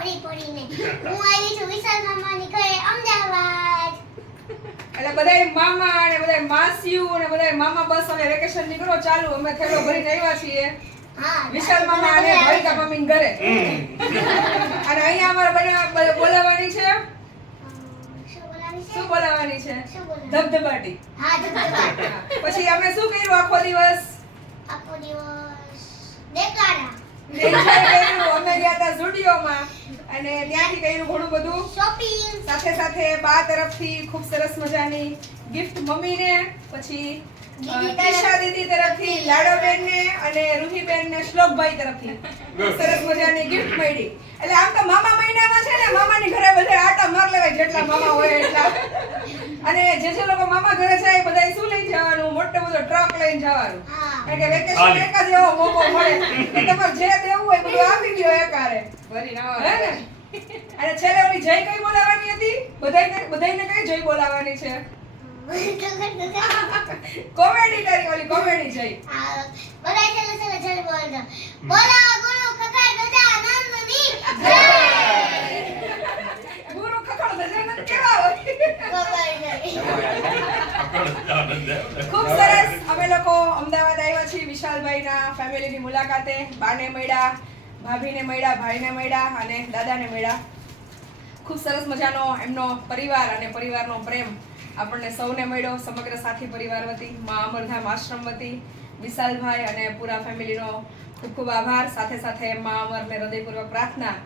ભોળી ભોળીને હું આવી છું વિશાલ મામાની ઘરે અમદાવાદ. એટલે બધાય મામા અને બધાય માસીઓ અને બધાય મામા બસ હવે વેકેશનની ચાલુ. અમે થેલો ભરીને આવ્યા છીએ. છે. શું બોલાવવાની છે? ધબધબાટી. હા પછી અમે શું કર્યું આખો દિવસ? અમે ગયા હતા સ્ટુડિયોમાં અને ત્યાંથી કર્યું ઘણું બધું. શોપિંગ સાથે સાથે બા તરફથી ખૂબ સરસ મજાની ગિફ્ટ મમ્મીને પછી ઈશા દીદી તરફથી લાડોબેન ને અને રૂહીબેન ને શ્લોકભાઈ તરફથી સરસ મજાની ગિફ્ટ મળી. એટલે આમ તો મામા મહિનામાં છે ને મામાની ઘરે બધા આટા માર લેવાય જેટલા મામા હોય એટલા. અને જે જે લોકો મામા ઘરે જાય બધા શું લઈ જવાનું? મોટો બધો ટ્રક લઈને જવાનું. હા. કારણ કે વેકેશન એક જ એવો મોકો મળે. કે તમારે જે દેવું હોય બધું આપી દ્યો એકારે. હે ને? અને છેલ્લે ઓલી જય કઈ બોલાવવાની હતી? બધાયને બધાયને કઈ જય બોલાવવાની છે? કોમેડી કરી ઓલી કોમેડી જય. હા, બધા છેલ્લે છેલ્લે જય બોલો બોલો ગુરુ કકા આનંદની જય ગુરુ ખખડ આનંદ કેવા હોય? ખૂબ સરસ. અમે લોકો અમદાવાદ આવ્યા છીએ વિશાલભાઈના ફેમિલીની મુલાકાતે. બાને મળ્યા. ભાભીને મળ્યા, ભાઈને મળ્યા અને દાદાને મળ્યા. ખૂબ સરસ મજાનો એમનો પરિવાર અને પરિવારનો પ્રેમ આપણને સૌને મળ્યો. સમગ્ર સાથી પરિવાર વતી, મા અમરધામ આશ્રમ વતી, વિશાલભાઈ અને પૂરા ફેમિલીનો ખૂબ ખૂબ આભાર. સાથે સાથે મા અમરને હૃદયપૂર્વક પ્રાર્થના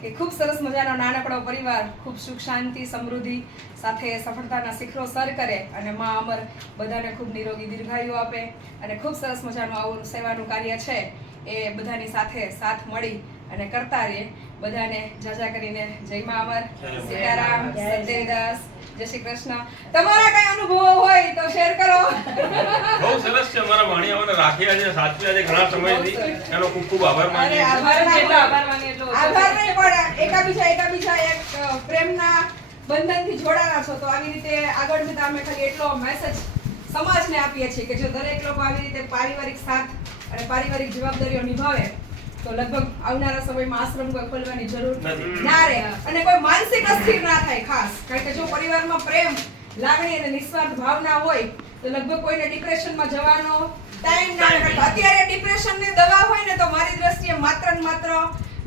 કે ખૂબ સરસ મજાનો નાનકડો પરિવાર, ખૂબ સુખ શાંતિ, સમૃદ્ધિ સાથે સફળતાના શિખરો સર કરે અને મા અમર બધાને ખૂબ નિરોગી દીર્ઘાયુ આપે અને ખૂબ સરસ મજાનું આવું સેવાનું કાર્ય છે. એ બધાની સાથે સાથ મળી અને કરતા રહીએ. બધાને જાજા કરીને જય મા અમર. સીતારામ સત્યદાસ જય શ્રી કૃષ્ણ. તમારા કઈ અનુભવો હોય તો શેર કરો. બહુ સરસ છે અમારા ભાણિયાઓને રાખ્યા છે સાચવ્યા છે ઘણા સમયથી. એનો ખૂબ ખૂબ આભાર અરે માનીએ છીએ. આભાર નહીં આભાર નહીં પણ એકાબીજા એકાબીજા એક પ્રેમના બંધનથી જોડાણા છો. તો આવી રીતે આગળ જતા અમે ખાલી એટલો મેસેજ સમાજને આપીએ છીએ કે જો દરેક લોકો આવી રીતે પારિવારિક સાથ અને પારિવારિક જવાબદારીઓ નિભાવે તો લગભગ આવનારા સમયમાં આશ્રમ કોઈ ખોલવાની જરૂર ના રહે અને કોઈ માનસિક અસ્થિર ના થાય ખાસ. કારણ કે જો પરિવારમાં પ્રેમ લાગણી અને નિસ્વાર્થ ભાવના હોય તો લગભગ કોઈને ડિપ્રેશનમાં જવાનો ટાઈમ ના રહે. અત્યારે ડિપ્રેશનની દવા હોય ને તો મારી દ્રષ્ટિએ માત્ર ને માત્ર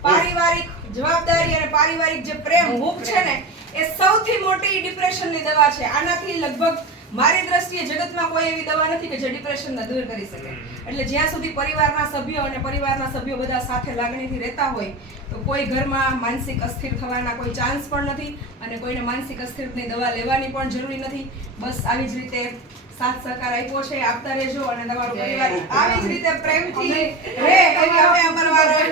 પારિવારિક જવાબદારી અને પારિવારિક જે પ્રેમ હૂંફ છે ને એ સૌથી મોટી ડિપ્રેશનની દવા છે. આનાથી લગભગ મારી દ્રષ્ટિએ જગતમાં કોઈ એવી દવા નથી કે જે ડિપ્રેશનને દૂર કરી શકે. એટલે જ્યાં સુધી પરિવારના સભ્યો અને પરિવારના સભ્યો બધા સાથે લાગણીથી રહેતા હોય તો કોઈ ઘરમાં માનસિક અસ્થિર થવાના કોઈ ચાન્સ પણ નથી અને કોઈને માનસિક અસ્થિરની દવા લેવાની પણ જરૂરી નથી. બસ આવી જ રીતે સાથ સહકાર આપ્યો છે આપતા રહેજો અને તમારો પરિવાર આવી જ રીતે પ્રેમથી રહે એવી અમે અમરવાળો ઈ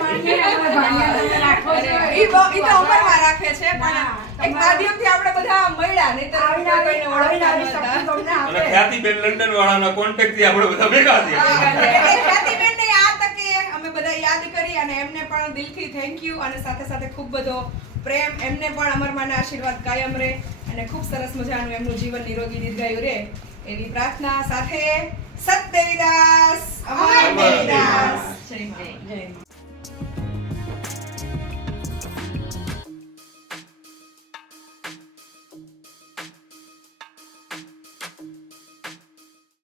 બહુ- તો અમરમાં રાખે છે પણ એક માધ્યમથી આપણે બધા મળ્યા નહીંતર કોઈ કોઈને ઓળખતા નહોતા. અને ખ્યાતિબેન લંડન વાળાના કોન્ટેક્ટથી આપણે બધા ભેગા થયા. એટલે ખ્યાતિબેનને આ તકે અમે બધા યાદ કરી અને એમને પણ દિલથી થેન્ક યુ અને સાથે સાથે ખૂબ બધો પ્રેમ એમને પણ અમરમાના આશીર્વાદ કાયમ રહે અને ખૂબ સરસ મજાનું એમનું જીવન નિરોગી દીર્ઘાયુ રહે. એવી પ્રાર્થના સાથે સત દેવીદાસ અમર દેવીદાસ. જય જય.